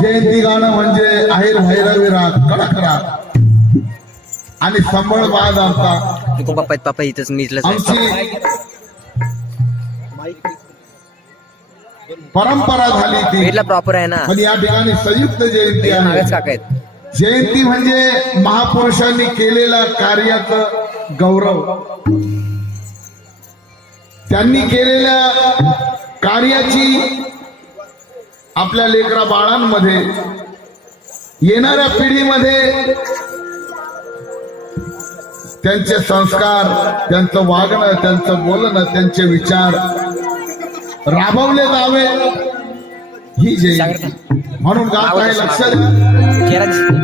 जयंती गाणं म्हणजे आहेर भैरवीरा कडकरा आणि संबळ बाद आमचा नको पप्पा इथंच मीच आमची परंपरा झाली ती प्रॉपर आहे ना. पण या ठिकाणी संयुक्त जयंती आहे. मागच काका आहेत. जयंती म्हणजे महापुरुषांनी केलेल्या कार्याचं गौरव, त्यांनी केलेल्या कार्याची आपल्या लेकरा बाळांमध्ये येणाऱ्या पिढीमध्ये त्यांचे संस्कार, त्यांचं वागणं, त्यांचं बोलणं, त्यांचे विचार राबवले जावे ही जयंती म्हणून गात आहे. लक्षात चेहरा दिसतो.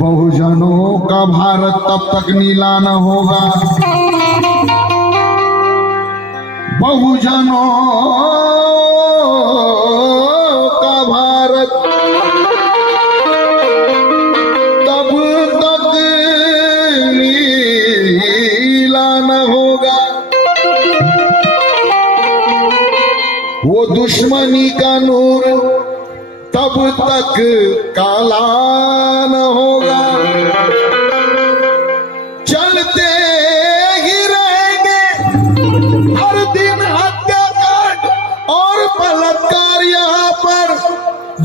बहुजनों का भारत तब तक नीला न होगा, बहुजनों का भारत तब तक नीला न होगा, वो दुश्मनी का नूर तब तक काला न होगा, चलते ही रहेंगे हर दिन हत्याकांड और बलात्कार यहाँ पर,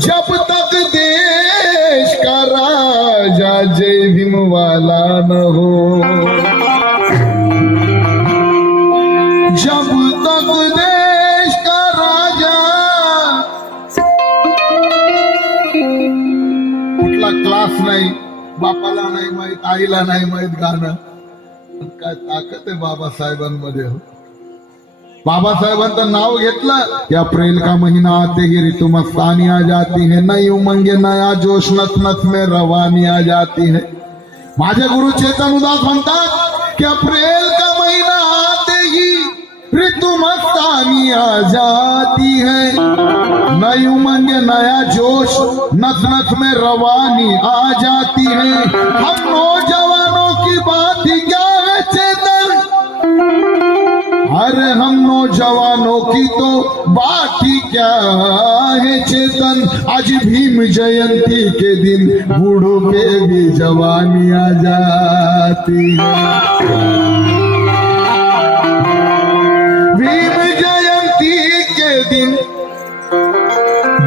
जब तक देश का राजा जय भीम वाला न हो, जब तक देश का राजा क्लास नाही, बापाला नाही माहित, आईला नाही माहित गाणं, पण काय ताकद आहे बाबासाहेबांमध्ये. बाबासाहेबांचं नाव घेतलं, अप्रैल का महीना आते ही ऋतु मस्तानी आ जाती है, नई उमंगे नया जोश नच नच में रवानी आ जाती है. माझे गुरु चेतन उदास म्हणतात की अप्रैल का महीना आते ही ऋतु मस्तानी आ जाती है, नई उमंग नया जोश नच नच में रवानी आ जाती है. हम नौजवानों की बात ही क्या है चेतन, अरे हम नौजवानों की तो बात ही क्या है चेतन. आज भीम जयंती के दिन बूढ़ों पे भी जवानी आ जाती है. भीम जयंती के दिन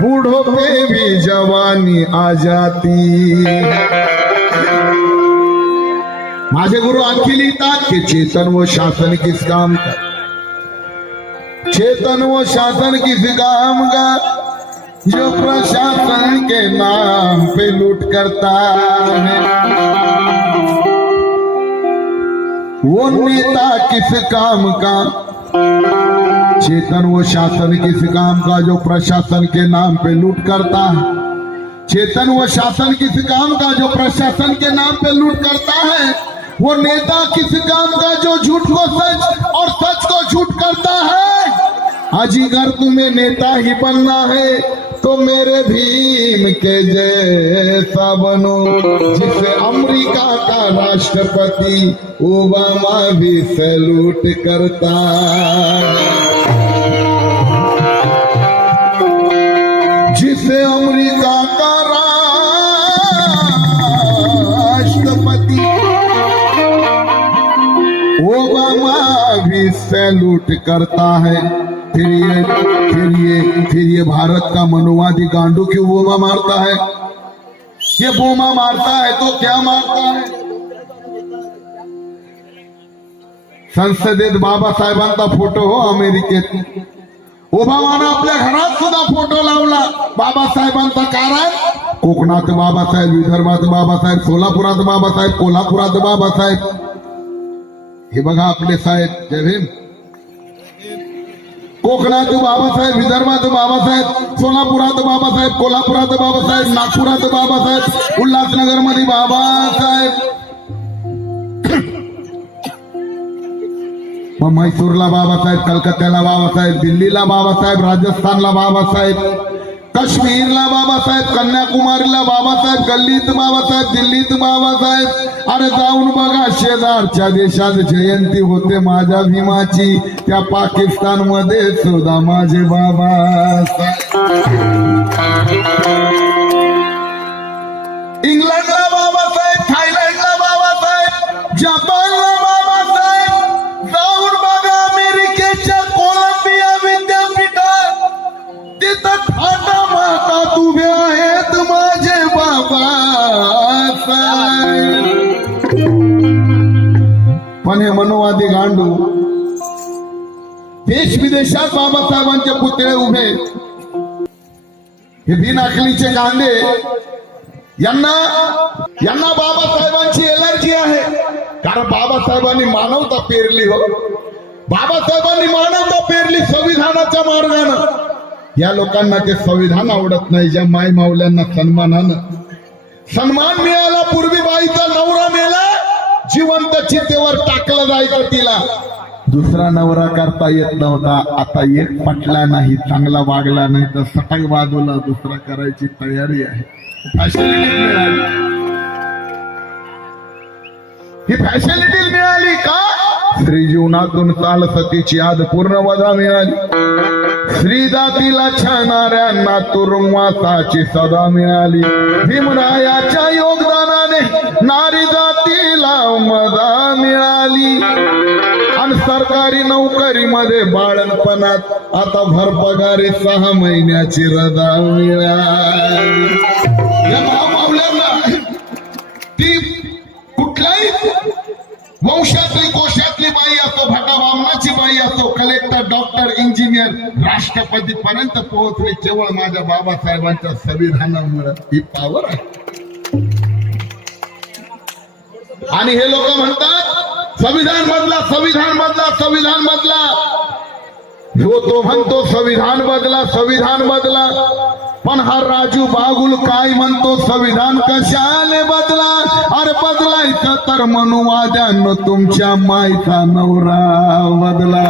बूढ़ों पे भी जवानी आ जाती. माझे गुरु आणखी लिहितात की चेतन व शासन किस काम का, चेतन व शासन किस काम का, जो प्रशासन के नाम पे लूट करता है, वो नेता किस काम का, चेतन वो शासन किस काम का, जो प्रशासन के नाम पे लूट करता है. चेतन वो शासन किस काम का, जो प्रशासन के नाम पे लूट करता है. वो नेता किस काम का, जो झूठ को सच और सच को झूठ करता है. अजीगर तुम्हें नेता ही बनना है तो मेरे भीम के जैसा बनो, जिसे अमेरिका का राष्ट्रपति ओबामा भी सैल्यूट करता. जिस जिसे अमेरिका का राष्ट्रपति ओबामा भी सैल्यूट करता है। फिर ये भारत का मनोवादी गांडू क्यों बोमा मारता है? ये बोमा मारता है तो क्या मारता है? संसदेत बाबासाहेबांचा फोटो हो अमेरिकेत, ओबामानं आपल्या घरात सुद्धा फोटो लावला बाबासाहेबांचा। कारण कोकणात बाबासाहेब, विदर्भात बाबासाहेब, सोलापुरात बाबासाहेब, कोल्हापुरात बाबासाहेब। हे बघा आपले साहेब, जय भीम। कोकणात बाबासाहेब, विदर्भात बाबासाहेब, सोलापुरात बाबासाहेब, कोल्हापुरात बाबासाहेब, नागपुरात बाबासाहेब, उल्हासनगर मध्ये बाबासाहेब, मग म्हैसूरला बाबासाहेब, कलकत्त्याला बाबासाहेब, दिल्लीला बाबासाहेब, राजस्थानला बाबासाहेब, काश्मीरला बाबासाहेब, कन्याकुमारीला बाबासाहेब, गल्लीत बाबासाहेब, दिल्लीत बाबासाहेब। अरे जाऊन बघा शेजारच्या देशात जयंती होते माझ्या भीमाची, त्या पाकिस्तान मध्ये सुद्धा माझे बाबासाहेब। इंग्लंडला बाबासाहेब, थायलंडला बाबासाहेब, जपानला बाबासाहेब। जाऊन बघा अमेरिकेच्या कोलंबिया विद्यापीठात, तिथं थाटा माटात उभे आहेत माझे बाबासाहेब। पण हे मनोवादी गांडू देश विदेशात बाबासाहेबांचे पुतळे उभे, हे बिनअकलीचे गांडे, यांना बाबासाहेबांची एलर्जी आहे। कारण बाबासाहेबांनी मानवता पेरली हो, बाबासाहेबांनी मानवता पेरली संविधानाच्या मार्गानं। या लोकांना ते संविधान आवडत नाही, ज्या माय माऊल्यांना सन्मान मिळाला। पूर्वी बाईचा नवरा मेला, जिवंत चितेवर टाकलं जायचं तिला, दुसरा नवरा करता येत नव्हता। आता एक पटला नाही, चांगला वागला नाही तर सटक बाजूला दुसरा करायची तयारी आहे। फॅसिलिटी मिळाली, ही फॅसिलिटी मिळाली का? स्त्री जीवनातून चाल सतीची आज पूर्ण वजा मिळाली। स्त्री जातीला छाणाऱ्यांना तुरुंगवासाची सदा मिळाली। भीमरायाच्या योगदानाने नारी जातीला मजा मिळाली। आणि सरकारी नोकरीमध्ये बाळणपणात आता भरपगारी 6 महिन्याची रजा मिळाली। या महामाऊल्यांना ती कुठल्याही वंशातली कोशातली बाई असो, भटा बामणाची बाई असो, कलेक्टर, डॉक्टर, इंजिनियर, राष्ट्रपती पर्यंत पोहोचले केवळ माझ्या बाबासाहेबांच्या संविधानामुळे। ही पावर आहे। आणि हे लोक म्हणतात संविधान बदला, संविधान बदला, संविधान बदला। जो तो म्हणतो संविधान बदला, संविधान बदला, पण हा राजू बागुल काय म्हणतो संविधान कशाने बदला? अरे बदलायचं तर मनुवाद्यानं तुमच्या मायचा नवरा बदला।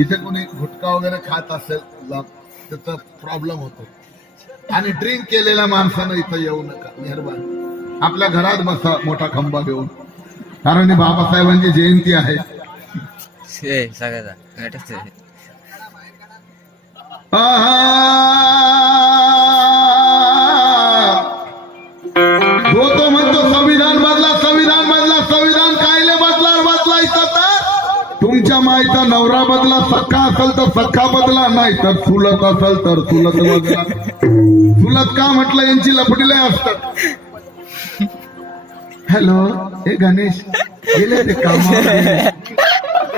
इथे कोणी गुटखा वगैरे खात असेल त्याचा प्रॉब्लेम होतो। आणि ड्रिंक केलेल्या माणसानं इथं येऊ नका, मेहरबानी। आपल्या घरात बसा मोठा खंबा घेऊन, कारण बाबासाहेबांची जयंती आहे। जो तो म्हणतो संविधान बदला, संविधान बदला, संविधान कायले बदलायचं तर तुमच्या मायचा नवरा बदला, सख्खा असेल तर सख्खा बदला, नाही तर चुलत असेल तर चुलत बदला। चुलत का म्हटलं, यांची लपडीला असतात। हॅलो, हे गणेश गेले ते कामावर?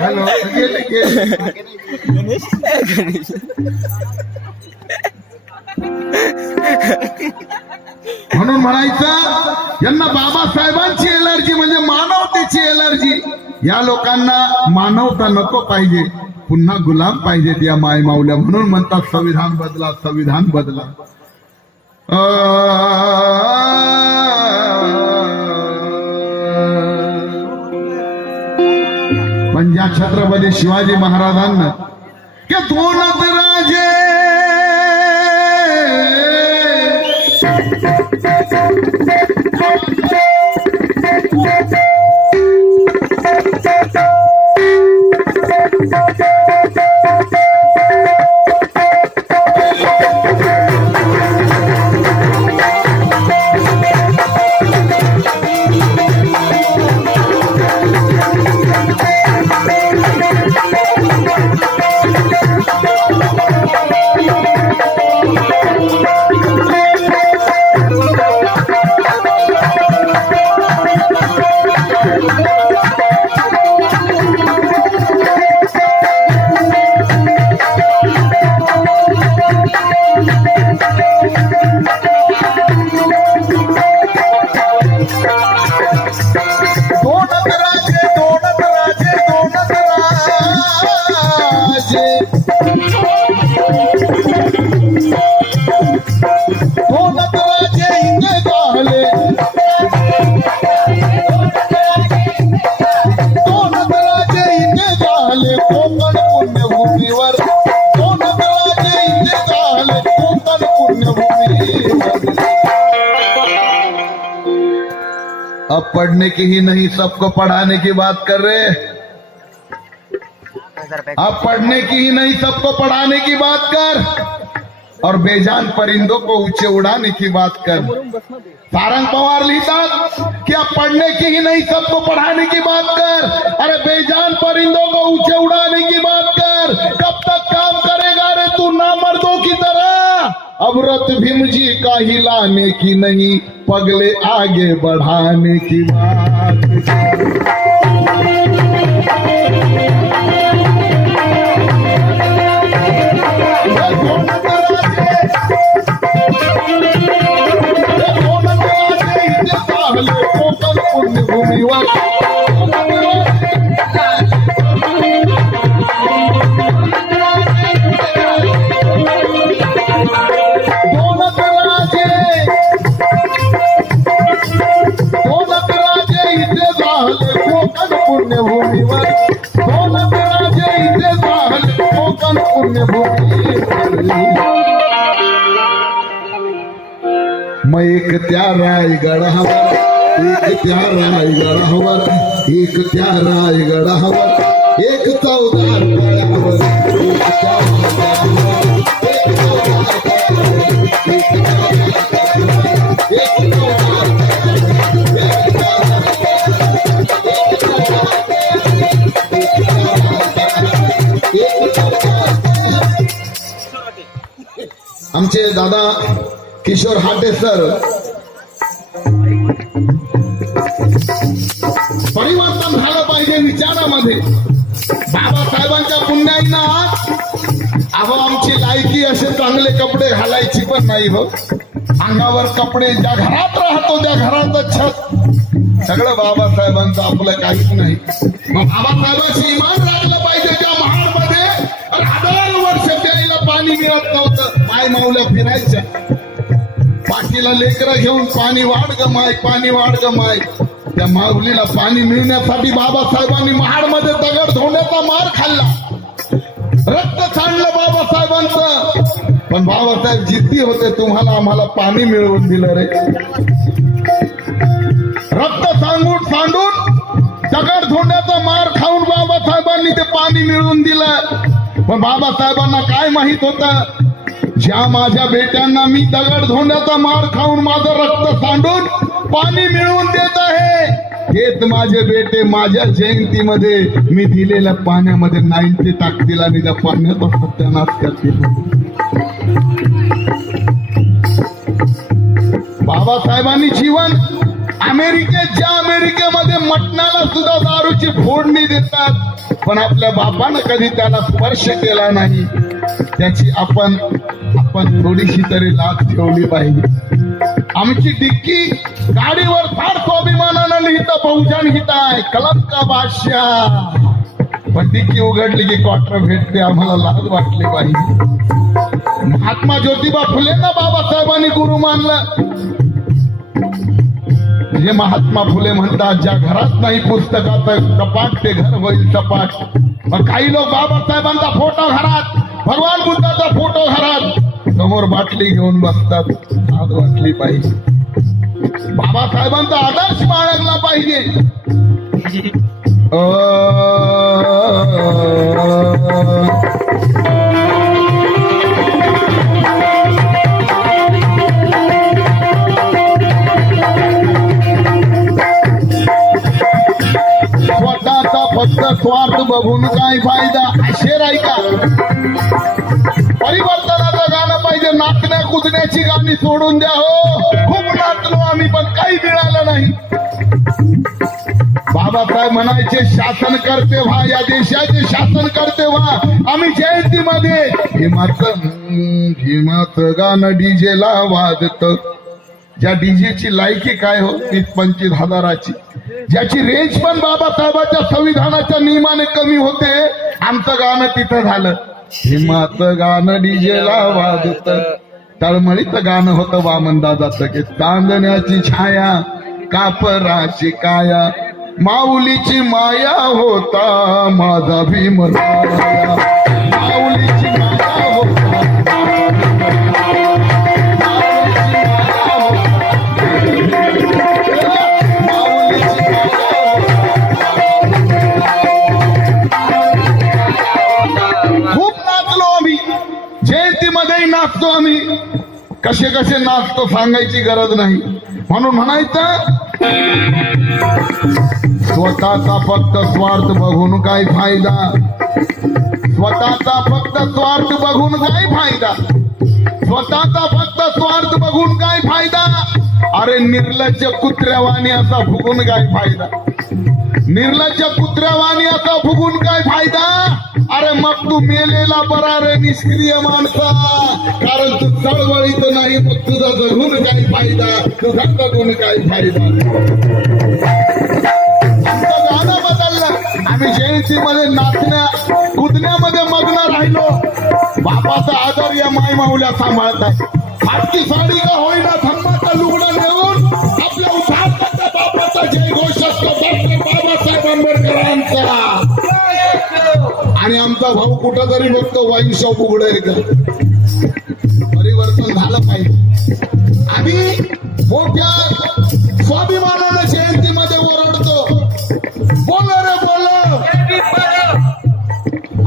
हॅलो, गेले म्हणून म्हणायचं यांना बाबासाहेबांची एलर्जी म्हणजे मानवतेची एलर्जी। या लोकांना मानवता नको पाहिजे, पुन्हा गुलाम पाहिजेत या माय माऊल्या। म्हणून म्हणतात संविधान बदला, संविधान बदला। पण ज्या छत्रपती शिवाजी महाराजांना के 2 राजे दोनच राजे दोनच राजे दोनच राजे दोनच राजे इंगे झाले दोनच राजे इंगे झाले कोकण पुण्यभूमीवर दोनच राजे इंगे झाले कोकण पुण्यभूमीवर अब पढ़ने की ही नहीं सबको पढ़ाने की बात कर रहे हैं। अब पढ़ने की ही नहीं सबको पढ़ाने की बात कर और बेजान परिंदों को ऊंचे उड़ाने की बात कर। सारंग पवार लिखतात कि अब पढ़ने की ही नहीं सबको पढ़ाने की बात कर, अरे बेजान परिंदों को ऊंचे उड़ाने की बात कर। कब तक काम करेगा रे तू नामर्दों की तरह? अब रत भीम जी का हिलाने की नहीं पगले आगे बढ़ाने की बात। कोकण पुण्यभूमीवर दोनच राजे इथे झाले कोकण पुण्यभूमीवर दोनच राजे इथे झाले कोकण पुण्यभूमीवर। मैं एक त्या रायगडावर एक त्या रायगडावर एक त्या रायगडावर एक चौदार तळ्यावर एक त्या रायगडावर, एक चौदार तळ्यावर, एक चौदार तळ्यावर, एक चौदार आमचे दादा किशोर हाटे सर परिवर्तन झालं पाहिजे विचारामध्ये। बाबासाहेबांच्या पुण्याईंना अहो आमची लायकी असे चांगले कपडे घालायची पण नाही हो। अंगावर कपडे ज्या घरात राहतो त्या घराचं छत सगळं बाबासाहेबांचं आपलं काहीच नाही। मग बाबासाहेबांशी इमान राखलं पाहिजे। ज्या महाडमध्ये 1000 वर्ष प्यायला पाणी मिळत नव्हतं, पाय मावल्या फिरायच्या, पाठीला लेकरं घेऊन पाणी वाढ गमाय पाणी वाढ गमाय। त्या माऊलीला पाणी मिळण्यासाठी बाबासाहेबांनी महाडमध्ये दगड धोंड्याचा मार खाल्ला, रक्त सांडलं बाबासाहेबांचं, पण बाबासाहेब जिद्दी होते, तुम्हाला आम्हाला पाणी मिळवून दिलं रे। रक्त सांडून दगड धोंड्याचा मार खाऊन बाबासाहेबांनी ते पाणी मिळवून दिलं। पण बाबासाहेबांना काय माहित होतं, ज्या माझ्या बेट्यांना मी दगड धोंड्याचा मार खाऊन माझं रक्त सांडून पाणी मिळवून देत आहे, हेच माझे बेटे माझ्या जयंतीमध्ये मी दिलेल्या पाण्यामध्ये 90 टाकतील आणि त्या पाण्याचा सत्यानाश करतील। बाबासाहेबांनी जीवन ज्या अमेरिकेमध्ये मटणाला सुद्धा दारूची फोडणी देतात, पण आपल्या बापानं कधी त्याला स्पर्श केला नाही, त्याची आपण थोडीशी तरी लाज ठेवली पाहिजे। आमची डिक्की गाडीवर फार स्वाभिमानानं लिहितं बहुजन हित आहे, कलंक बादशाह, पण डिक्की उघडली की क्वार्टर भेटते, आम्हाला लाज वाटली पाहिजे। महात्मा ज्योतिबा फुलेंना बाबासाहेबांनी गुरु मानलं। जे महात्मा फुले म्हणतात, ज्या घरात नाही पुस्तकाचं कपाट ते घर होईल सपाट। मग काही लोक बाबासाहेबांचा फोटो घरात, भगवान बुद्धाचा फोटो घरात, समोर बाटली घेऊन बसतात, लाज वाटली पाहिजे। बाबासाहेबांचा आदर्श बाळगला पाहिजे। स्वतःचा फक्त स्वार्थ बघून काय फायदा, असे राही का? परिवर्तनाचं गाणं पाहिजे, नाचण्या कुदण्याची गाणी सोडून द्या हो। खूप नाचलो आम्ही पण काही मिळालं नाही। बाबासाहेब म्हणायचे शासन करते व्हा, या देशाचे शासन करते व्हा। आम्ही जयंतीमध्ये हिमाचं गाणं डीजेला वाजत, ज्या डीजेची लायकी काय हो 20-25 हजाराची, ज्याची रेंज पण बाबासाहेबांच्या संविधानाच्या नियमाने कमी होते, आमचं गाणं तिथं झालं. हिमाचं गाणं डीजेला वाजत, तळमळीचं गाणं होतं वामनदादाचं की चांदण्याची छाया कापराची काया, माऊलीची माया होता माझा भीम राया. माऊलीची माया होता, खूप नाचलो आम्ही, जयंतीमध्ये नाचतो आम्ही. कसे कसे नाचतो सांगायची गरज नाही. म्हणून म्हणायचं स्वतःचा फक्त स्वार्थ बघून काय फायदा, स्वतःचा फक्त स्वार्थ बघून काय फायदा, स्वतःचा फक्त स्वार्थ बघून काय फायदा. अरे निर्लज्ज कुत्र्यावानी असा फुगून काय फायदा, निर्लज्ज कुत्र्यावानी असा फुगून काय फायदा. अरे मग तू मेलेला बरा रे निष्क्रिय माणसा, कारण तू चळवळीत नाही, मग तुझा जगून काय फायदा, तुझा जगून काय फायदा. आमचं गाणं बदललं, आम्ही जयंतीमध्ये नाचण्या कुदण्यामध्ये मग्न राहिलो. बापाचा आदर या माय माऊल्या सांभाळतात. फाटकी साडी का होईना धम्माचा लुगडा नेऊन आपल्या उद्धारकर्ता बापाचा जयघोष असतो डॉक्टर बाबासाहेब आंबेडकरांचा. आणि आमचा भाऊ कुठं तरी बघतो वाईन शॉप उघडं का, परिवर्तन झालं पाहिजे. आम्ही मोठ्या स्वाभिमानाने जयंतीमध्ये ओरडतो, बोल रे बोल.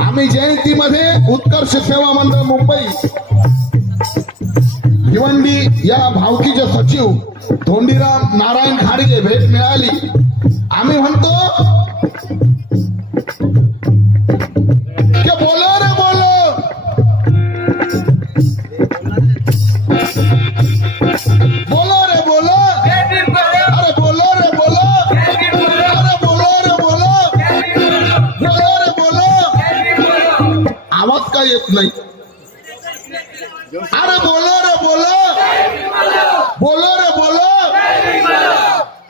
आम्ही जयंतीमध्ये उत्कर्ष सेवा मंडळ मुंबई भिवंडी या भावकीचे सचिव धोंडीराम नारायण खाडगे भेट मिळाली. आम्ही म्हणतो बोलो रे बोलो, बोलो रे बोलो, अरे बोलो रे बोलो, अरे बोलो रे बोलो, बोलो रे बोलो. आवाज का येत नाही? अरे बोलो रे बोलो, बोलो रे बोलो.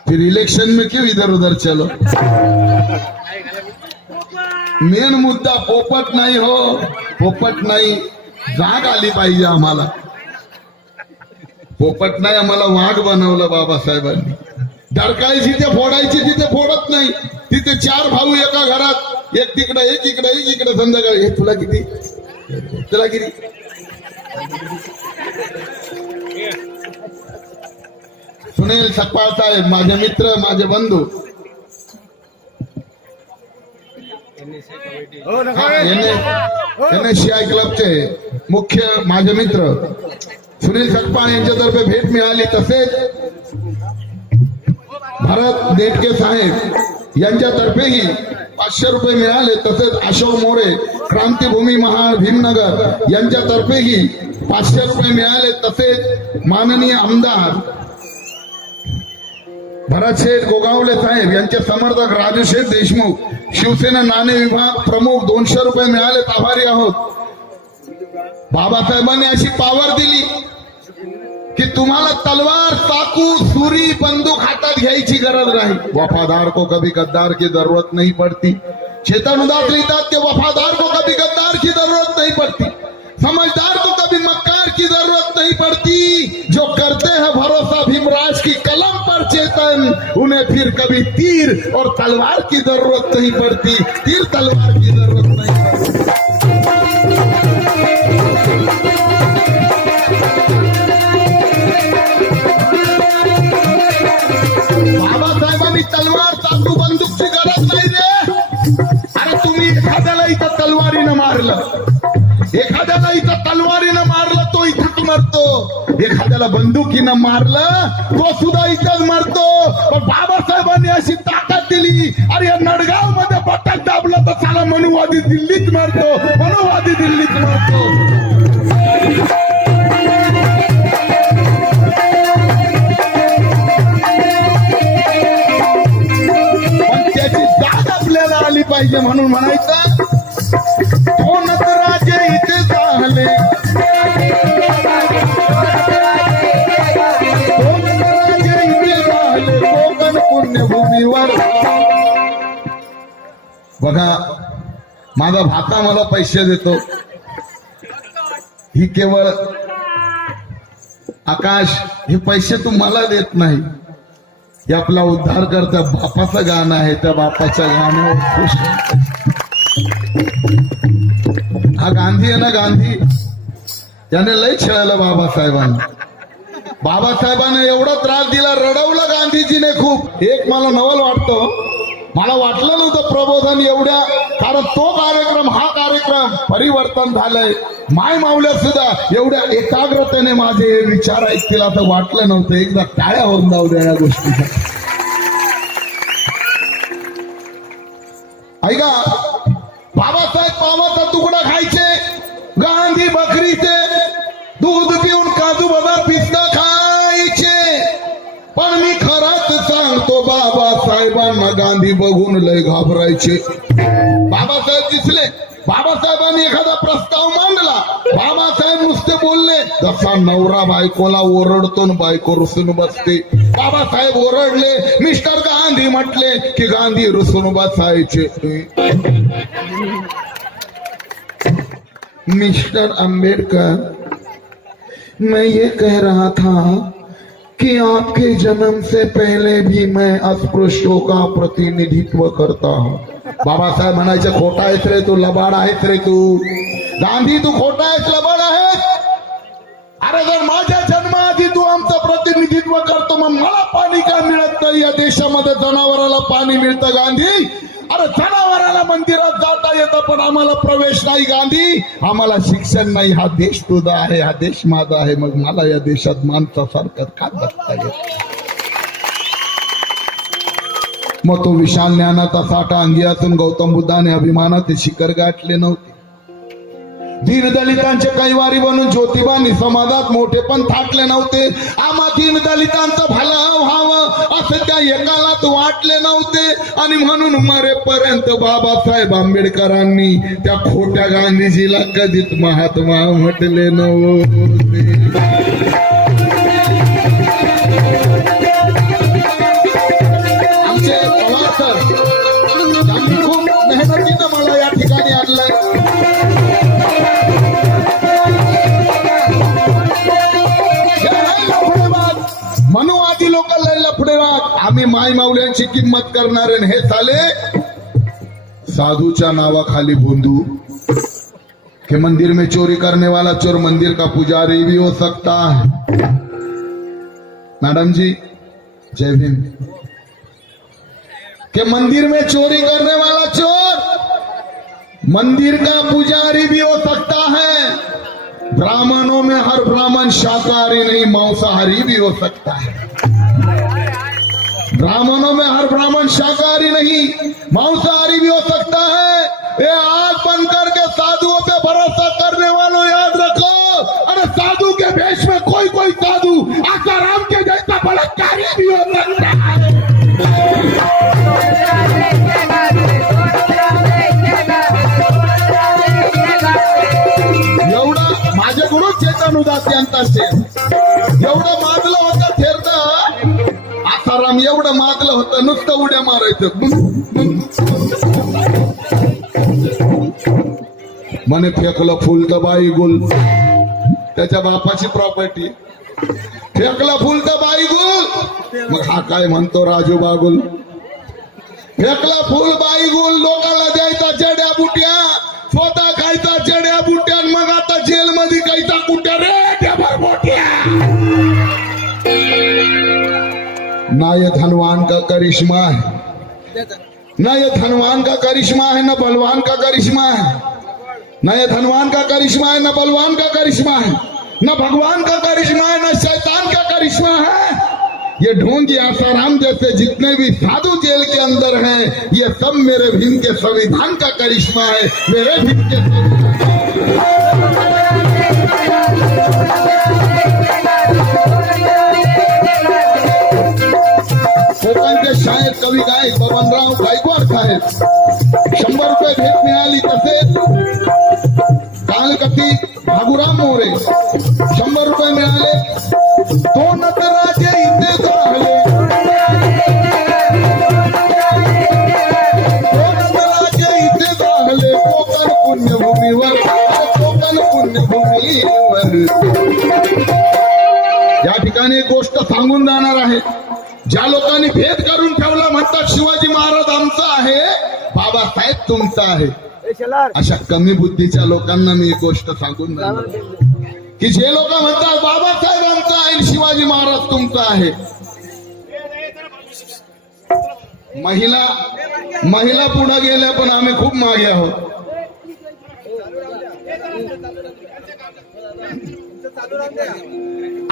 फिर इलेक्शन में क्यों इधर उधर चलो? मेन मुद्दा पोपट नाही हो, पोपट नाही. जाग आली पाहिजे आम्हाला. पोपट नाही, आम्हाला वाघ बनवलं बाबासाहेबांनी. डरकायची तिथे फोडायची, तिथे फोडत नाही. तिथे 4 भाऊ एका घरात, एक तिकडे एक इकडे एक इकडे. संध्याकाळी हे तुला किती, तुला किती. सुनील सकपाळ साहेब माझे मित्र, माझे बंधू, NSCI क्लबचे मुख्य माझे मित्र सुनील सकपाळ यांच्यातर्फे भेट मिळाली. तसेच भरत देटके साहेब यांच्यातर्फेही 500 रुपये मिळाले. तसेच अशोक मोरे क्रांतीभूमी महाळ भीमनगर यांच्यातर्फेही 500 रुपये मिळाले. तसेच माननीय आमदार भरतशेठ गोगावले साहेब यांचे समर्थक राजूशेठ देशमुख शिवसेना नाणे विभाग प्रमुख 200 रुपये मिळाले. आभारी आहोत. बाबासाहेबांनी अशी पावर दिली की तुम्हाला तलवार, चाकू, सुरी, बंदूक हातात घ्यायची गरज नाही. वफादार को कभी गद्दार की जरूरत नहीं पड़ती. चेतन उदास लिखतात कि वफादार को कभी गद्दार की जरूरत नहीं पड़ती, समझदार को कभी मक्कार की जरूरत नहीं पड़ती. जो करते हैं भरोसा भीमराज की कलम पर चेतन, उन्हें फिर कभी तीर और तलवार की जरूरत नहीं पड़ती. तीर तलवार की जरूरत नहीं पड़ती. बाबासाहेबांनी तलवार, चाकू, बंदूकची गरज नाही रे. अरे तुम्ही एखाद्याला इथं तलवारीनं मारलं, एखाद्याला इथं तलवारीनं मारलं तो इथंच मरतो. एखाद्याला बंदुकीनं मारलं तो सुद्धा इथंच मरतो. पण बाबासाहेबांनी अशी ताकद दिली. अरे या नडगाव मध्ये बटक दाबलं तर साला मनुवादी दिल्लीत मरतो, मनुवादी दिल्लीत मरतो. पण त्याची जाग आपल्याला आली पाहिजे. म्हणून म्हणायचं तो नटराजे इथे झाले, तो पुण्यभूमीवर. बघा, माझा भाता मला पैसे देतो, ही केवळ आकाश हे पैसे तू मला देत नाही. हे आपला उद्धार करता बापाचं गाणं आहे. त्या बापाच्या गाण्यावर खुश. हा गांधी आहे ना, गांधी, त्याने लय छळलं बाबासाहेबांना. बाबासाहेबांना एवढा त्रास दिला, रडवलं गांधीजीने खूप. एक मला नवल वाटतं, मला वाटलं नव्हतं प्रबोधन एवढ्या, कारण तो कार्यक्रम, हा कार्यक्रम परिवर्तन झालंय. माय मावल्या सुद्धा एवढ्या एकाग्रतेने माझे हे विचार ऐकतील असं वाटलं नव्हतं. एकदा टाळ्या होऊन जाऊ द्या या गोष्टीचा. ऐका, बाबासाहेब पावाचा तुकडा खायचे, गांधी बकरीचे दूध पिऊन काजू बदाम पिस्ता खायचे. पण मी खरंच सांगतो, बाबासाहेबांना गांधी बघून लय घाबरायचे. बाबासाहेब दिसले, बाबासाहेबांनी एखादा प्रस्ताव मांडला, बाबासाहेब नुसते बोलले. जसा नवरा बायकोला ओरडतो, बायको रुसून बसते. बाबासाहेब ओरडले, मिस्टर गांधी म्हटले की गांधी रुसून बसायचे. मिस्टर अंबेडकर, मैं ये कह रहा था कि आपके जन्म से पहले भी मैं अस्पृश्यों का प्रतिनिधित्व करता हूं. बाबासाहेब म्हणायचे, खोटा आहेस रे तू, लबाड आहेस रे तू. गांधी, तू खोटा आहेस, लबाड आहेस. अरे जर माझ्या जन्माआधी तू आमचं प्रतिनिधित्व करतो, मग मला पाणी का मिळत नाही? या देशामध्ये जनावराला पाणी मिळतं गांधी. अरे जनावराला मंदिरात जाता येतं, पण आम्हाला प्रवेश नाही गांधी. आम्हाला शिक्षण नाही. हा देश तुझा आहे, हा देश माझा आहे, मग मला या देशात माणसासारखं का बसता येत? मग तो विशाल ज्ञानाचा साठा अंगी असून गौतम बुद्धाने अभिमानाचे शिखर गाठले नव्हते. दीनदलितांचे कैवारी बनून ज्योतिबांनी समाजात मोठे पण थाटले नव्हते. आम्हा दीनदलितांचं भलं व्हावं असं त्या एकालाच वाटले नव्हते. आणि म्हणून मरेपर्यंत बाबासाहेब आंबेडकरांनी त्या खोट्या गांधीजीला कधीच महात्मा म्हटले नव्हते. आमचे पवार सर, त्यांनी खूप मेहनतीनं मला या ठिकाणी आणलंय. म्हणून आधी लोक लय लफडेबाज. आम्ही माय माऊल्यांची किंमत करणारे, हे साले साधूच्या नावाखाली भोंदू. के मंदिर में चोरी करने वाला चोर मंदिर का पुजारी भी हो सकता है. मैडम जी जय भीम. के मंदिर में चोरी करने वाला चोर मंदिर का पुजारी भी हो सकता है. ब्राह्मणों में हर ब्राह्मण शाकाहारी नहीं, मांसाहारी भी हो सकता है. ब्राह्मणों में हर ब्राह्मण शाकाहारी नहीं, मांसाहारी भी हो सकता है. ये आग बंद करके साधुओं पे भरोसा करने वालों याद रखो. अरे साधु के भेष में कोई कोई साधु आसाराम के जैसा बलात्कारी भी हो सकता है. एवढं माझे गुरु चेतन उदास यांचा एवढं माजलं होतं थेरतं. आसाराम एवढं माजलं होतं, नुसतं उड्या मारायचं. मने फेकलं फुल तर बाई गुल, त्याच्या बापाची प्रॉपर्टी. फेकलं फुल तर बाई गुल, मग हा काय म्हणतो राजू बागुल. फेकलं फुल बाई गुल, लोकांना द्यायचा जड्या बुट्या, स्वतः खायचा जड्या बुट्या, मग आता जेल मध्ये खायचा कुठ्या रे त्यावर मोठ्या. ना ये धनवान का करिश्मा है, ना ये धनवान का करिश्मा है, न बलवान का करिश्मा है. न ये धनवान का करिश्मा है, न बलवान का करिश्मा है, न भगवान का करिश्मा है, न शैतान का करिश्मा है. ये ढोंगी आसाराम जैसे जितने भी साधु जेल के अंदर हैं, ये सब मेरे भीम के संविधान का करिश्मा है. मेरे भीम के कोकण के शायर कवी गायक बबनराव गायकवाड साहेब 100 रुपये भेट मिळाली. तसेच कालकती भागुराम मोरे 100 रुपये मिळाले. तो नटराजे इथे झाले. ठिकाणी एक गोष्ट सांगून जाणार आहे. ज्या लोकांनी भेद करून ठेवला म्हणतात शिवाजी महाराज आमचा आहे, बाबासाहेब तुमचा आहे. अशा कमी बुद्धीच्या लोकांना मी एक गोष्ट सांगून जाणार की जे लोक म्हणतात बाबासाहेब आमचा आहे, शिवाजी महाराज तुमचा आहे. महिला पुढे गेल्या पण आम्ही खूप मागे आहोत.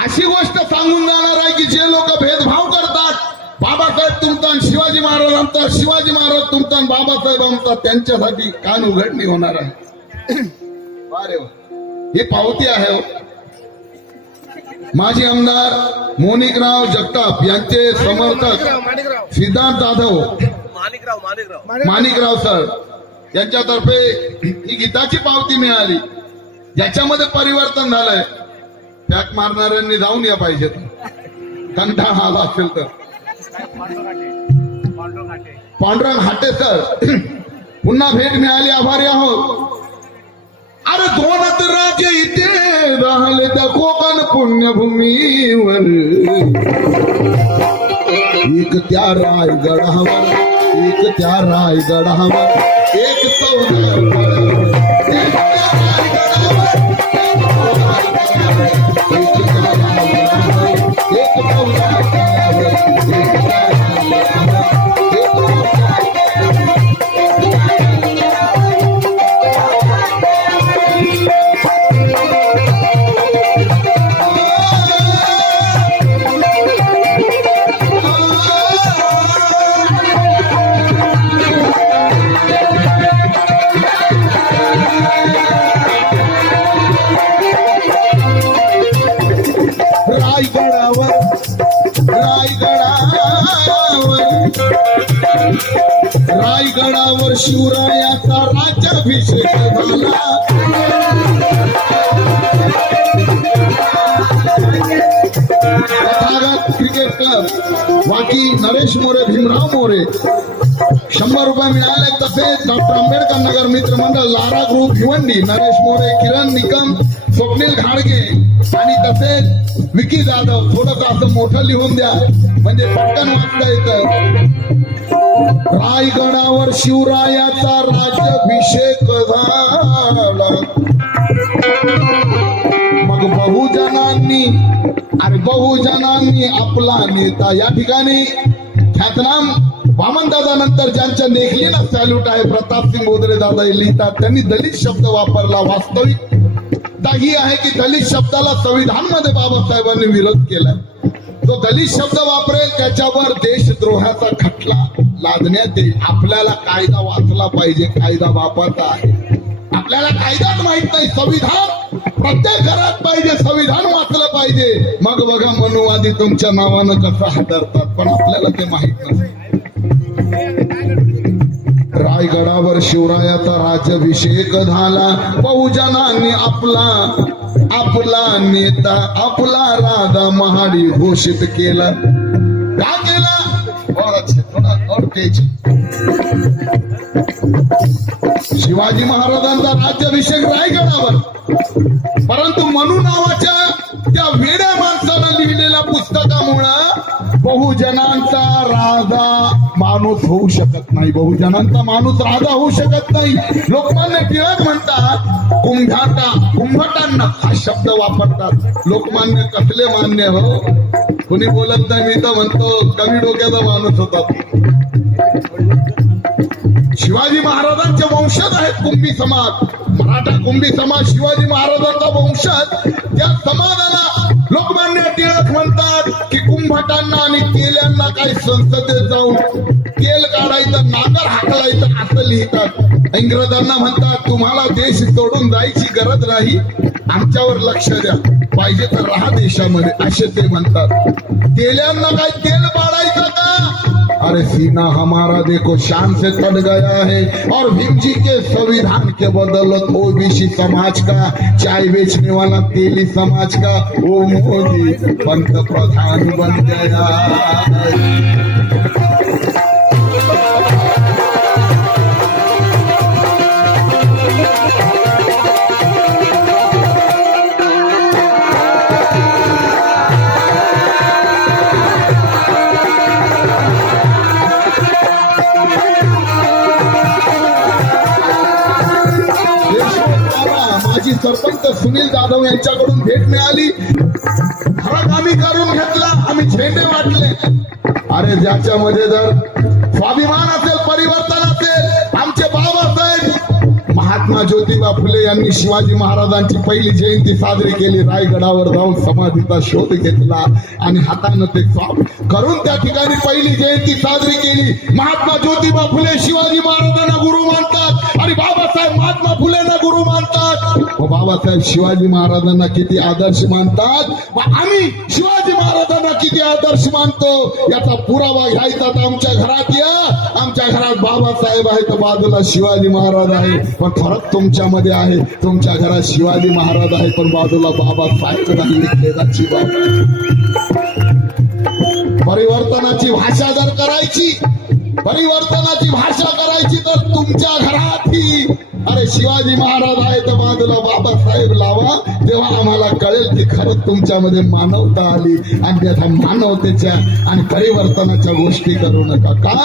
अशी गोष्ट सांगून जाणार आहे की जे लोक भेदभाव करतात, बाबासाहेब तुमचा आणि शिवाजी महाराज आमचा, शिवाजी महाराज तुमचा आणि बाबासाहेब आमचा, त्यांच्यासाठी कान उघडणी होणार आहे. अरे वा, ही पावती आहे. माजी आमदार मोनिकराव जगताप यांचे समर्थक सिद्धार्थ जाधव माणिकराव सर यांच्यातर्फे ही गीताची पावती मिळाली. ज्याच्यामध्ये परिवर्तन झालंय पॅक मारणाऱ्यांनी जाऊन या पाहिजेत, कंटाळा आला असेल तर. पांडुरंग हाटे सर पुन्हा भेट मिळाली, आभारी आहोत. अरे दोनच राजे इथे राहिले त्या कोकण पुण्यभूमीवर, एक त्या रायगडावर, एक त्या रायगडावर, एक चौदार रायगडावर शिवरायाचा राज्याभिषेक झाला. क्रिकेट क्लब वाकी नरेश मोरे, भीमराव मोरे 100 रुपये मिळाले. तसेच डॉक्टर आंबेडकर नगर मित्र मंडळ, लारा ग्रुप भिवंडी, नरेश मोरे, किरण निकम, स्वप्नील घाडगे आणि तसेच विकी जाधव. थोडंसं असं मोठं लिहून द्या म्हणजे पटकन वाचता येतं. रायगडावर शिवरायाचा राज्याभिषेक झाला. मग बहुजनांनी आपला नेता, या ठिकाणी ख्यातनाम वामनदादा नंतर ज्यांच्या लेखणीला सॅल्यूट आहे, प्रतापसिंग बोदरे दादा लिहितात, त्यांनी दलित शब्द वापरला. वास्तविक ही आहे की दलित शब्दाला संविधानमध्ये बाबासाहेबांनी विरोध केला. तो दलित शब्द वापरेल त्याच्यावर देशद्रोहाचा खटला लादण्यात येईल. आपल्याला कायदा वाचला पाहिजे, कायदा वापरता आहे. आपल्याला कायदाच माहित नाही, संविधान प्रत्येक घरात पाहिजे, संविधान वाचलं पाहिजे. मग बघा मनुवादी तुमच्या नावानं कसं हादरतात, पण आपल्याला ते माहित नसतं. रायगडावर शिवरायाचा राज्याभिषेक झाला. बहुजनांनी आपला नेता, आपला राजा महाडी घोषित केला. का केला? शिवाजी महाराजांचा राज्याभिषेक रायगडावर. परंतु मनू नावाच्या त्या वेड्या माणसानं लिहिलेल्या पुस्तकामुळं बहुजनांचा राजा माणूस होऊ शकत नाही, बहुजनांचा माणूस राजा होऊ शकत नाही. लोकमान्य टिळक म्हणतात कुंभटांना हा शब्द वापरतात. लोकमान्य कसले मान्य हो, कुणी बोलत नाही. मी तर म्हणतो कमी डोक्याचा माणूस होता. शिवाजी महाराजांचे वंशज आहेत कुंभी समाज, मराठा कुंभी समाज शिवाजी महाराजांचा वंशज. त्या समाजाला लोकमान्य टिळक म्हणतात की कुंभटांना आणि केल्यांना काही संसदेत जाऊन केल काढायचं, नागर हाकलायचं असं लिहितात. इंग्रजांना म्हणतात तुम्हाला देश सोडून जायची गरज नाही, आमच्यावर लक्ष द्या, पाहिजे तर राहा देशामध्ये, असे ते म्हणतात. केल्यांना काय तेल पाडायचं का? अरे सीना हमारा देखो शान से तड़ गया है और भीम जी के संविधान के बदौलत ओबीसी समाज का, चाय बेचने वाला तेली समाज का वो मोदी पंत प्रधान बन गया. सुनील जाधव यांच्याकडून भेट मिळाली. फरक आम्ही करून घेतला, आम्ही झेंडे वाटले. अरे ज्याच्यामध्ये जर स्वाभिमान असेल, परिवर्तन असेल, आमचे बाबासाहेब महात्मा ज्योतिबा फुले यांनी शिवाजी महाराजांची पहिली जयंती साजरी केली. रायगडावर जाऊन समाधीचा शोध घेतला आणि हातानं ते करून त्या ठिकाणी पहिली जयंती साजरी केली. महात्मा ज्योतिबा फुले शिवाजी महाराजांना गुरु मानतात आणि बाबासाहेब महात्मा फुलेंना गुरु मानतात. व बाबासाहेब शिवाजी महाराजांना किती आदर्श मानतात व आम्ही शिवाजी महाराजांना किती आदर्श मानतो याचा पुरावा घ्यायचा तर आमच्या घरात या. आमच्या घरात बाबासाहेब आहे तर बाजूला शिवाजी महाराज आहे, पण फरक तुमच्यामध्ये आहे. तुमच्या घरात शिवाजी महाराज आहे पण बाजूला बाबासाहेब नाही. खेदाची बाब. परिवर्तनाची भाषा जर करायची, परिवर्तनाची भाषा करायची तर तुमच्या घरात ही अरे शिवाजी महाराज आहे तर बाजूला बाबासाहेब लावा. तेव्हा आम्हाला कळेल की खरंच तुमच्यामध्ये मानवता आली. आणि त्या मानवतेच्या आणि परिवर्तनाच्या गोष्टी करू नका. का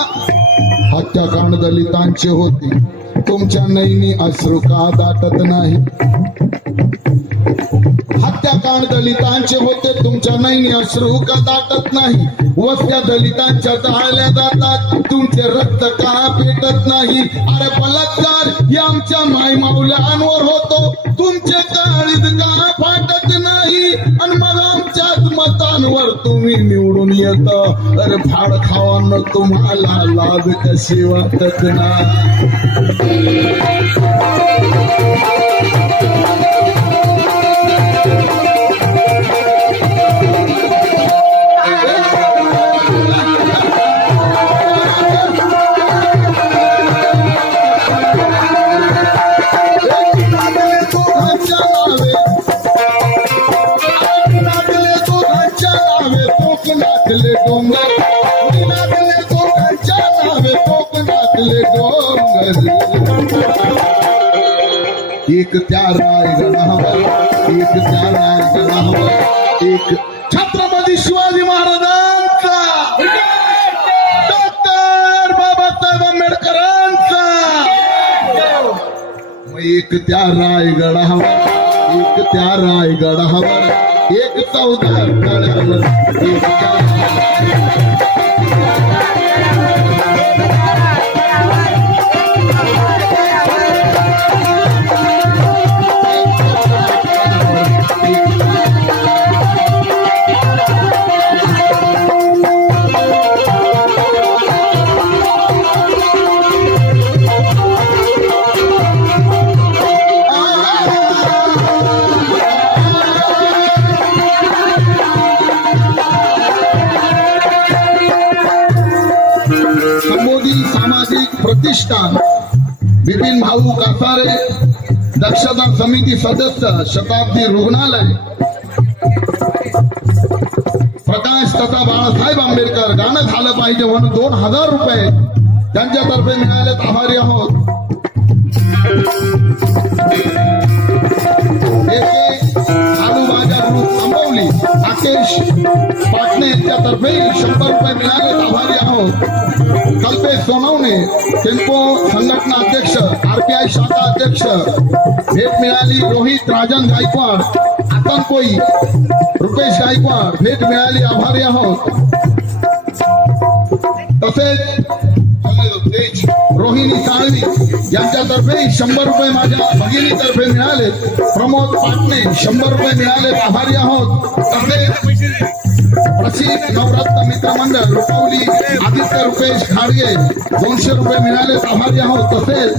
हत्याकांड दलितांचे होते, तुमच्या नैनी अश्रू का दाटत नाही. हत्याकांड दलितांचे होते, तुमच्या नैनी अश्रू का दाटत नाही. वस्त्या दलितांच्या जाळल्या जातात, तुमचे रक्त का पेटत नाही. अरे बलात्कार हे आमच्या मायमाऊल्यांवर होतो, तुमचे काळीज का फाटत नाही. आणि मग आमच्याच मतांवर तुम्ही निवडून येत. अरे फाड खावांना तुम्हाला लाज कशी वाटत नाही. एक त्या रायगडावर, एक त्या रायगडावर, एक छत्रपती शिवाजी महाराजांचा, डॉक्टर बाबासाहेब आंबेडकरांचा. एक त्या रायगडावर, एक त्या रायगडावर, एक 14 तळ्यावर, एक त्या प्रतिष्ठान, विपिन भाऊ कासारे दक्षता समिती सदस्य, शताब्दी रुग्णालय, प्रकाश तथा बाळासाहेब आंबेडकर गाणं झालं पाहिजे म्हणून 2000 रुपये त्यांच्यातर्फे मिळालेत. आभारी आहोत. बाजार ग्रुप आंबवली राकेश पाटणे यांच्यातर्फे 100 रुपये मिळालेत. आभारी आहोत. कल्पेश सोनवणे टेम्पो संघटना अध्यक्ष, RPI शाखा अध्यक्ष, भेट मिळाली. रोहित राजन गायकवाड, आतंकोई रुपेश गायकवाड, भेट मिळाली. आभारी आहोत. तसेच रोहिणी साळवी यांच्यातर्फे 100 रुपये माझ्या भगिनीतर्फे मिळाले. प्रमोद पाटणे 100 रुपये मिळाले. आभारी आहोत. तसेच प्रसिद्ध नवरत्न मित्र मंडळ रुपवली आदित्य रुपेश खाडगे 200 रुपये मिळाले. आभारी आहोत. तसेच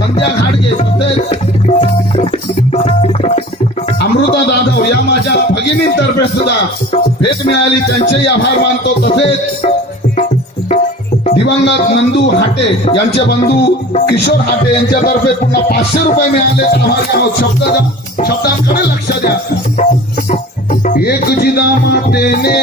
संध्या खाडगे, तसेच अमृता जाधव या माझ्या भगिनींतर्फे सुद्धा भेट मिळाली, त्यांचेही आभार मानतो. तसेच दिवंगत नंदू हाटे यांचे बंधू किशोर हाटे यांच्यातर्फे पुन्हा 500 रुपये मिळाले. आभारी आहोत. शब्दांकडे लक्ष द्या. एक जिना मातेने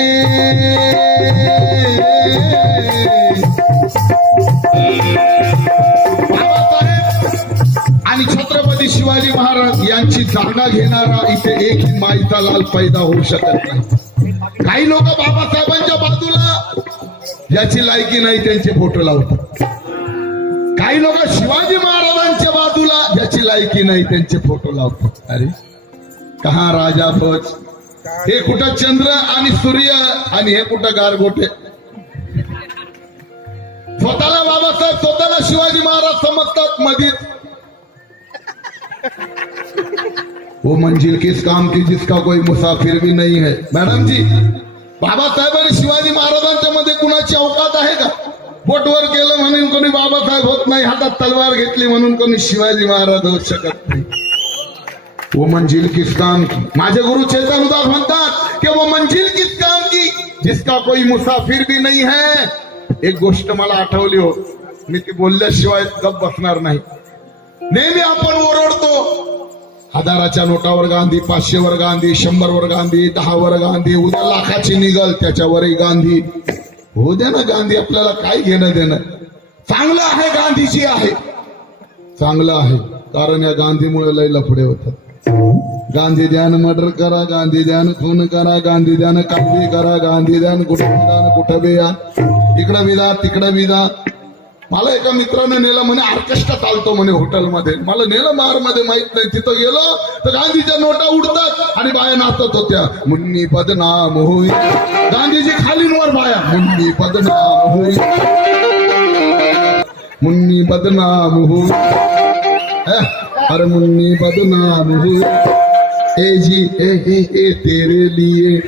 आणि छत्रपती शिवाजी महाराज यांची जागा घेणारा इथे एकही माईचा लाल पैदा होऊ शकत नाही. काही लोक बाबासाहेबांच्या बाजूला ज्याची लायकी नाही त्यांचे फोटो लावतात. काही लोक शिवाजी महाराजांच्या बाजूला ज्याची त्यांची लायकी नाही त्यांचे फोटो लावतात. अरे कहा राजा भोज, हे कुठं चंद्र आणि सूर्य आणि हे कुठं गारगोटे. स्वतःला बाबासाहेब, स्वतःला शिवाजी महाराज समजतात मधीच. वो मंजिल किस काम की जिसका कोई मुसाफिर भी नहीं है. मॅडम जी, बाबासाहेब आणि शिवाजी महाराजांच्या मध्ये कुणाची अवकात आहे का? बोटवर केलं म्हणून कोणी बाबासाहेब होत नाही, हातात तलवार घेतली म्हणून कोणी शिवाजी महाराज होऊ शकत नाही. वो मंजिल किस काम की, माझे गुरु चेतन उदास म्हणतात की वो मंजिल किस काम की जिसका कोई मुसाफिर भी नहीं है. एक गोष्ट मला आठवली हो, मी ती बोलल्याशिवाय गप बसणार नाही. नेहमी आपण ओरडतो, हजाराच्या नोटावर गांधी, 500 वर गांधी, 100 वर गांधी, 10 वर गांधी, उद्या लाखाची निघल त्याच्यावरही गांधी. हो द्या ना गांधी, आपल्याला काय घेणं देणं. चांगलं आहे, गांधीजी आहे, चांगलं आहे, कारण या गांधीमुळे लय लफडे होतात. गांधी ध्यान मर्डर करा, गांधी ध्यान खून करा, गांधी ध्यान कापी करा, गांधी ध्यान कुठं बिया, इकडं बिदा तिकडं बिदा. मला एका मित्रानं नेलं म्हणे, ऑर्केस्ट्रा चालतो म्हणे हॉटेलमध्ये. मला नेलं बार मध्ये, माहित नाही. तिथं गेलो तर गांधीच्या नोटा उडतात आणि बाया नाचत होत्या. मुन्नी बदनाम होई, गांधीजी खालींवर बाया, मुन्नी बदनाम होई, मुन्नी बदनाम होई, अरे मुन्नी बदनाम होई, ए जी ए तेरे लिए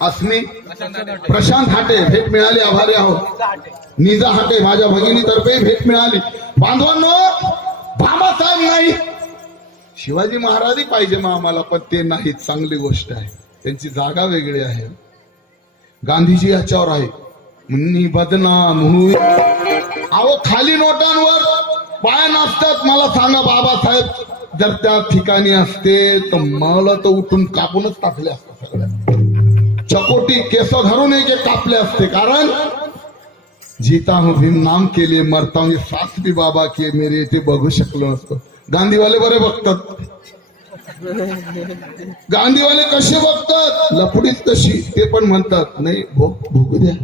अस्मी प्रशांत हाटे भेट मिळाली, आभारी आहोत. निजा हाटे माझ्या भगिनीतर्फे भेट मिळाली. बांधवांनो, बाबासाहेब नाही, शिवाजी महाराजही पाहिजे मग आम्हाला, पण ते नाही, चांगली गोष्ट आहे, त्यांची जागा वेगळी आहे. गांधीजी याच्यावर आहे, मुन्नी बदनाम होई. अहो खाली नोटांवर पाय नाचतात. मला सांगा, बाबासाहेब जर त्या ठिकाणी असते तर मला तर उठून कापूनच टाकले असतात सगळ्या. चकोटी केस धरून एक एक कापले असते. कारण जीता हूं भीम नाम के लिए, मरता हूं ये सास भी बाबा की मेरे इथे बघू शकलो नसतो. गांधीवाले बरे बघतात. गांधीवाले कसे बघतात, लफडीत कशी, ते पण म्हणतात नाही भोगू द्या.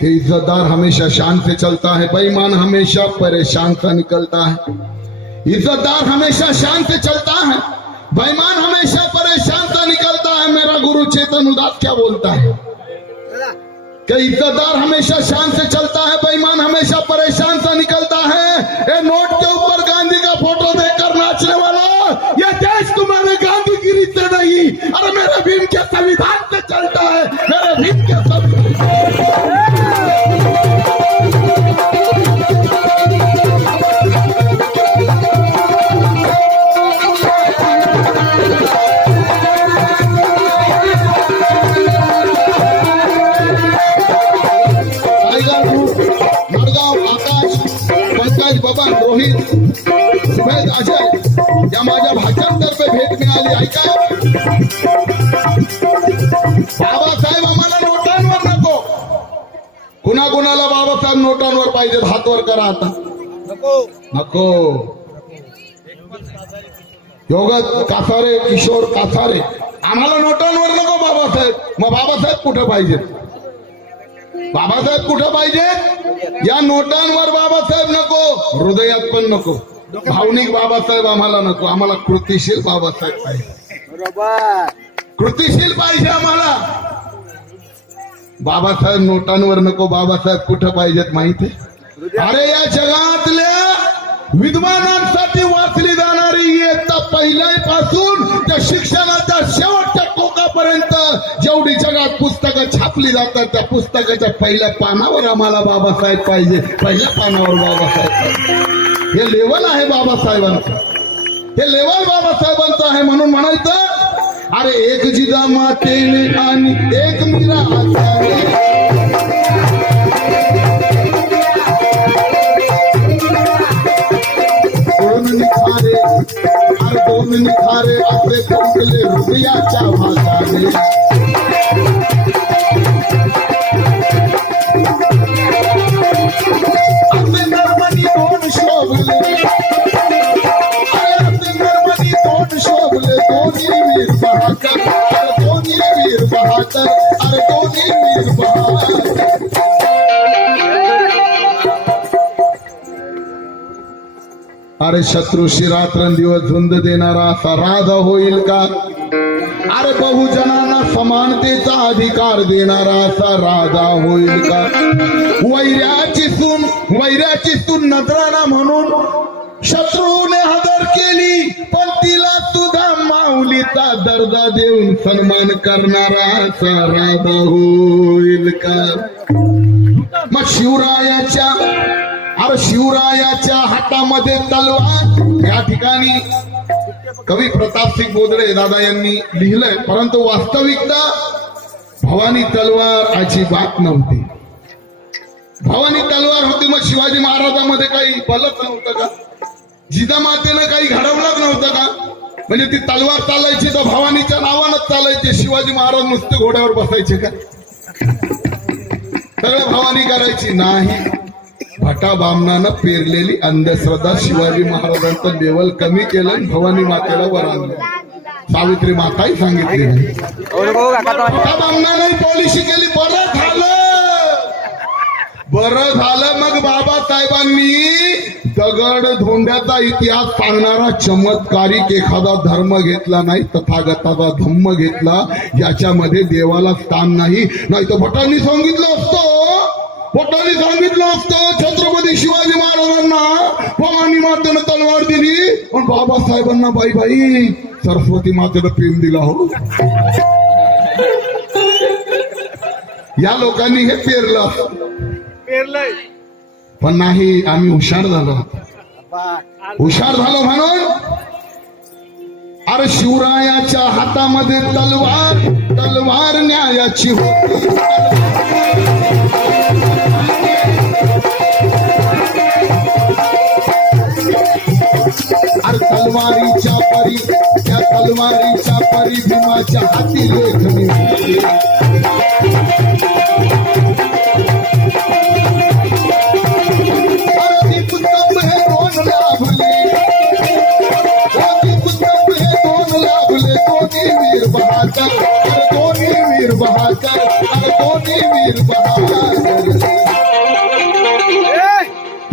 कि इज्जतदार हमेशा शान से चलता है, बेईमान हमेशा परेशान सा निकलता है. इज्जतदार हमेशा शान से चलता है, बेईमान हमेशा परेशान सा निकलता है. मेरा गुरु चेतन उदास क्या बोलता है कि इज्जतदार हमेशा शान से चलता है, बेईमान हमेशा परेशान सा निकलता है. ये नोट के ऊपर गांधी का फोटो देखकर नाचने वाला, ये देश तुम्हारे गांधीगिरी से नहीं, अरे मेरे भीम के संविधान से चलता है, मेरे भीम के बबन, रोहित, सुमेध, अजय या माझ्या भाषांतर्फे भेट मिळाली. ऐका, बाबासाहेब आम्हाला नोटांवर नको. कुणाकुणाला बाबासाहेब नोटांवर पाहिजे, हातवर करा आता. नको. योगत कासारे, किशोर कासारे, आम्हाला नोटांवर नको बाबासाहेब. मग बाबासाहेब कुठं पाहिजे? बाबासाहेब कुठं पाहिजे? या नोटांवर बाबासाहेब नको, हृदयात पण नको. भावनिक बाबासाहेब आम्हाला नको, आम्हाला कृतिशील बाबासाहेब पाहिजे. कृतिशील पाहिजे आम्हाला. बाबासाहेब नोटांवर नको, बाबासाहेब कुठं पाहिजेत माहिती? अरे या जगातल्या विद्वानांसाठी वाचली जाणारी इयत्ता पहिल्यापासून त्या शिक्षणाच्या शेवटच्या टोकापर्यंत जेवढी जगात पुस्तकं छापली जातात, त्या पुस्तकाच्या पहिल्या पानावर आम्हाला बाबासाहेब पाहिजे. पहिल्या पानावर बाबासाहेब पाहिजे. हे लेवल आहे बाबासाहेबांचं, हे लेवल बाबासाहेबांचं आहे. म्हणून म्हणायचं, अरे एक जिजा मातेने आणि एक मीरा आत्याने, दोन निखारे असे फुंकले हृदयाच्या भागाने. असे नर्मदी दोन शोभले, असे नर्मदी दोन शोभले, दोन्ही अरे शत्रूशी रात्रंदिवस झुंज देणारा असा राजा होईल का? अरे बहुजनांना समानतेचा अधिकार देणारा असा राजा होईल का? वैऱ्याची सून नजराणा म्हणून शत्रूने हदर केली, पण तिला सुद्धा माऊलीचा दर्जा देऊन सन्मान करणारा असा राजा होईल का? मग शिवरायाच्या हातामध्ये तलवार, या ठिकाणी कवी प्रतापसिंग बोदडे दादा यांनी लिहिलंय, परंतु वास्तविकता भवानी तलवार अजिबात नव्हती. भवानी तलवार होती. मग शिवाजी महाराजांमध्ये काही बलच नव्हतं का? जिजामातेनं काही घडवलंच नव्हतं का? म्हणजे ती तलवार चालायची तर भवानीच्या नावानच चालायचे. शिवाजी महाराज नुसते घोड्यावर बसायचे का? सगळं भवानी करायची नाही. भटा बामणानं पेरलेली अंधश्रद्धा शिवाजी महाराजांचं लेवल कमी केलं, भवानी मातेला वर आणलं. सावित्री माताही सांगितली नाही. भटा बामणानं पॉलिसी केली. बरं झालं. मग बाबासाहेबांनी दगड धोंड्याचा इतिहास सांगणारा चमत्कारिक एखादा धर्म घेतला नाही, तथागताचा धम्म घेतला. याच्यामध्ये देवाला स्थान नाही. नाही तर भटांनी सांगितलं असतं छत्रपती शिवाजी महाराजांना भवानी मातेनं तलवार दिली, पण बाबासाहेबांना बाई सरस्वती मातेनं प्रेम दिला. हो, या लोकांनी हे पेरलं पण नाही. आम्ही हुशार झालो म्हणून अरे शिवरायाच्या हातामध्ये तलवार न्यायाची होती. अरे त्या तलवारीच्या परी भीमाच्या हाती लेखनी होती.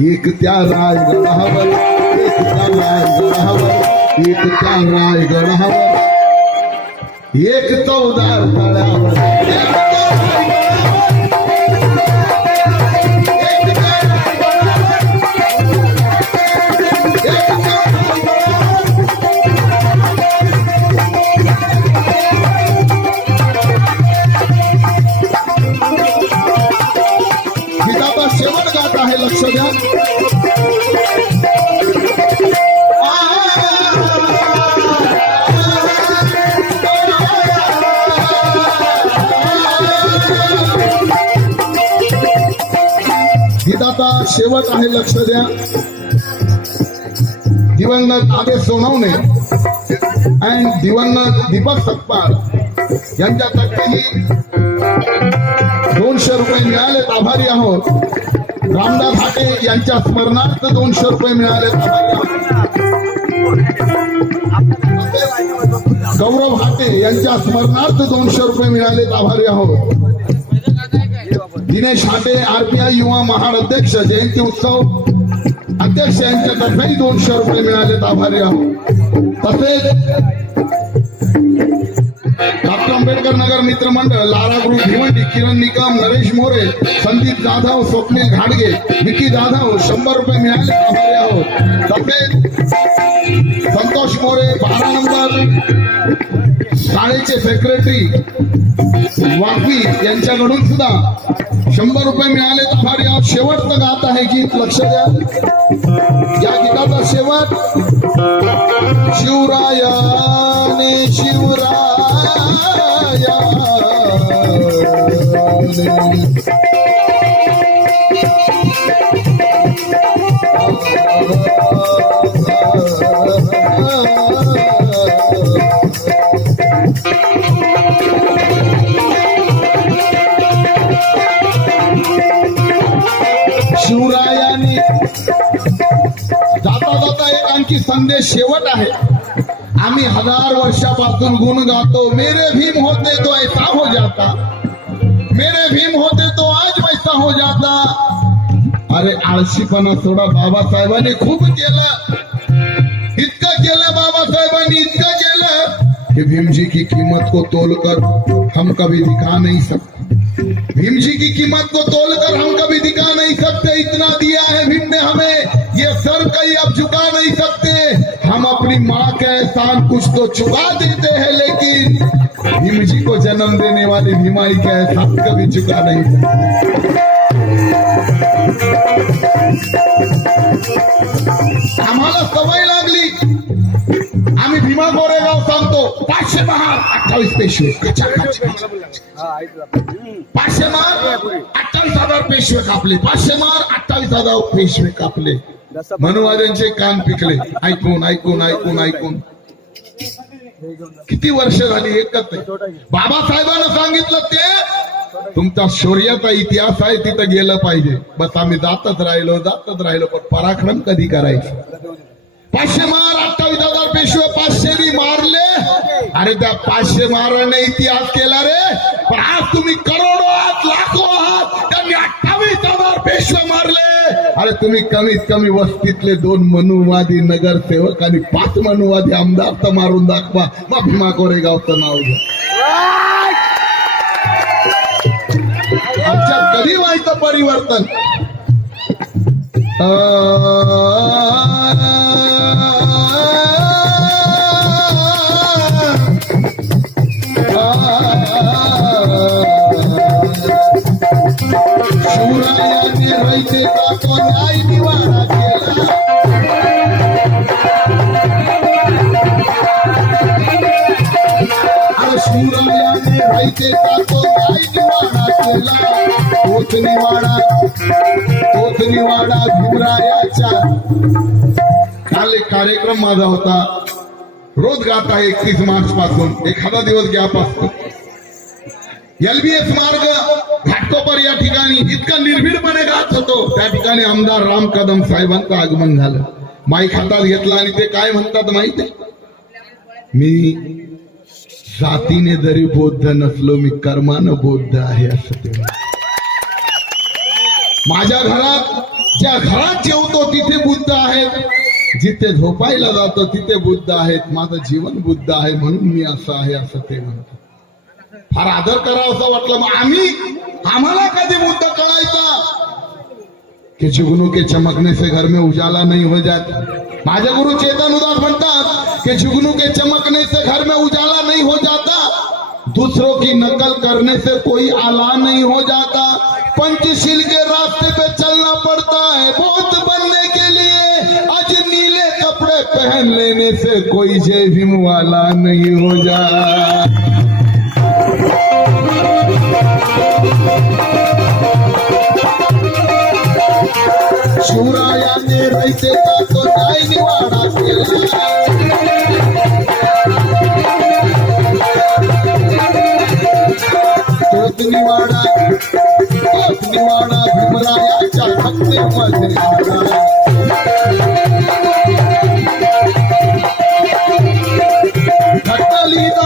एक त्या रायगडावर, एक चौदार तळ्यावर, गीताचा शेवट गात आहे. लक्ष द्या. गीताचा शेवट आहे. लक्ष द्या. दिवंगत आदेश सोनवणे आणि दिवंगत दीपक सत्पाळ यांच्यातर्फे 200 रुपये मिळालेत. आभारी आहोत. रामदास हाटे यांच्या स्मरणार्थ 200 रुपये मिळालेत. आभारी आहोत. गौरव हाटे यांच्या स्मरणार्थ 200 रुपये मिळालेत. आभारी आहोत. दिनेश हाटे आरपीआय युवा महाड अध्यक्ष जयंती उत्सव अध्यक्ष यांच्यातर्फेही 200 रुपये मिळालेत. आभारी आहोत. तसेच डॉक्टर आंबेडकर नगर मित्र मंडळ, लारागृह भिवंडी, किरण निकम, नरेश मोरे, संदीप जाधव, स्वप्नील घाडगे, विकी जाधव 100 रुपये मिळाले. आभारी आहोत. तसेच संतोष मोरे 12 नंबर शाळेचे सेक्रेटरी वाकवी यांच्याकडून सुद्धा 100 रुपये मिळाले. आभारी आहोत. शेवटचं गात आहे गीत. लक्ष द्या. या गीताचा शेवट शिवरायाने शिवरायाने जाता जाता एक आणखी संदेश शेवट आहे. आम्ही 1000 वर्षापासून गुण गातो, मेरे भीम होते तो ऐसा हो जाता, मेरे भीम होते तो आज वैसा हो जाता. अरे आळशीपणा सोडा. बाबासाहेबांनी खूप केलं. इतकं केलं बाबासाहेबांनी, इतकं केलं कि भीम जी की कीमत को तोलकर हम कभी दिखा नहीं सकते। भीम जी की कीमत को तोलकर हम कभी दिखा नहीं सकते। इतना दिया है भीम ने हमें, ये सर कहीं अब झुका नहीं सकते। हम अपनी माँ का एहसान कुछ तो चुका देते हैं, लेकिन भीम जी को जन्म देने वाली भीमाई का एहसान कभी चुका नहीं सकते। आम्हाला सवय लागली, आम्ही भीमा गोरेगाव सांगतो 500 महार 28 पेशवे, 500 महार 28,000 पेशवे कापले, 500 महार 28,000 पेशवे कापले। मनुवाद्यांचे कान पिकले ऐकून ऐकून ऐकून ऐकून। किती वर्ष झाली एकच नाही। बाबासाहेबांना सांगितलं ते तुमचा शौर्याचा इतिहास आहे, तिथं गेलं पाहिजे। बस आम्ही जातच राहिलो, पण पराक्रम कधी करायचं? 500 महार 28,000 पेशवे 500 मारले। अरे त्या 500 महाराने इतिहास केला रे, पण आज तुम्ही करोडो आहात, लाखो आहात, त्यांनी 28,000 पेशवे मारले। अरे तुम्ही कमीत कमी वस्तीतले 2 मनुवादी नगरसेवक आणि 5 मनुवादी आमदार तर मारून दाखवा, मग भीमा कोरेगावचं नाव घ्या। आमच्यात कधी व्हायचं परिवर्तन? शिवरायाने रयतेचा तो न्याय निवाडा केला। शिवरायाने रयतेचा तो न्याय निवाडा केला। तोच निवाडा भीमरायाच्या। काल एक कार्यक्रम माझा होता, रोज गात आहे 31 मार्च पासून, एखादा दिवस गॅप असतो। LBS मार्ग घाटकोपर या ठिकाणी इतकं निर्भीडपणे गात होतो, त्या ठिकाणी आमदार राम कदम साहेबांचं आगमन झालं। माईक हातात घेतला आणि ते काय म्हणतात माहिती? मी जातीने जरी बौद्ध नसलो, मी कर्मानं बौद्ध आहे असं ते। माझ्या ज्या घरात जेवतो तिथे बुद्ध आहेत, जिथे झोपायला जातो तिथे बुद्ध आहेत, माझं जीवन बुद्ध आहे म्हणून मी असं आहे असं ते म्हणतात। फार आदर करावं असं वाटलं। मग आम्हाला कधी बुद्ध कळायचा कि जुगनू के चमकने से घर में उजाला नहीं हो जाता। माझे गुरु चेतन उदास म्हणतात कि जुगनू के चमकने से घर में उजाला नहीं हो जाता, दूसरों की नकल करने से कोई आला नहीं हो जाता, पंचशील के रास्ते पे चलना पड़ता है बौद्ध बनने के लिए, आज नीले कपड़े पहन लेने से कोई जय भीम वाला नहीं हो जाता। शिवरायाने रयतेचा तो न्याय निवाडा केला। तोच निवाडा भीमरायाच्या भक्तीमध्ये। घटना लिहित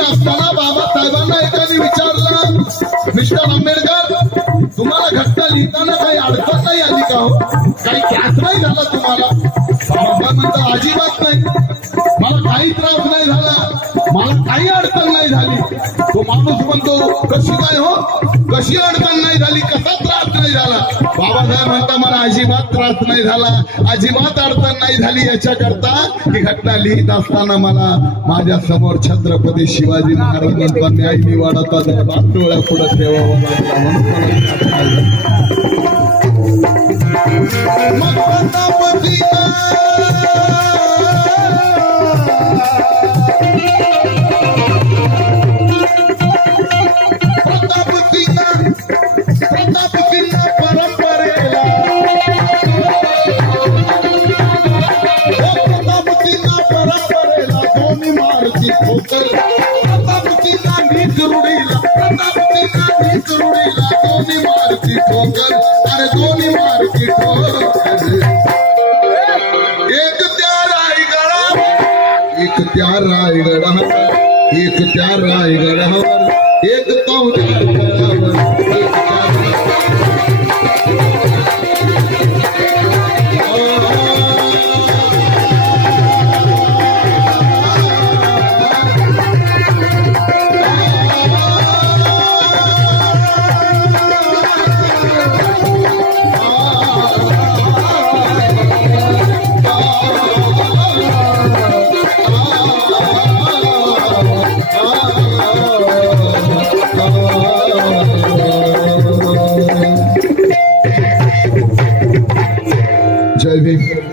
असताना बाबासाहेबांना एकाने विचारलं, मिस्टर आंबेडकर तुम्हाला घटना लिहिताना काही अडचण नाही आली का हो? काही त्रास नाही झाला तुम्हाला? बाबासाहेब म्हणतात अजिबात नाही, मला काही त्रास नाही झाला, मला काही अडचण नाही झाली। तो माणूस म्हणतो कशी काय हो, कशी अडचण नाही झाली, कसा त्रास नाही झाला? बाबासाहेब म्हणता मला अजिबात त्रास नाही झाला, अजिबात अडचण नाही झाली, याच्याकरता ही घटना लिहित असताना मला माझ्या समोर छत्रपती शिवाजी महाराजांचा न्याय निवाडाचा दरबार डोळ्या पुढे ठेवावा लागला। एक त्या रायगडावर एक तो जय भीम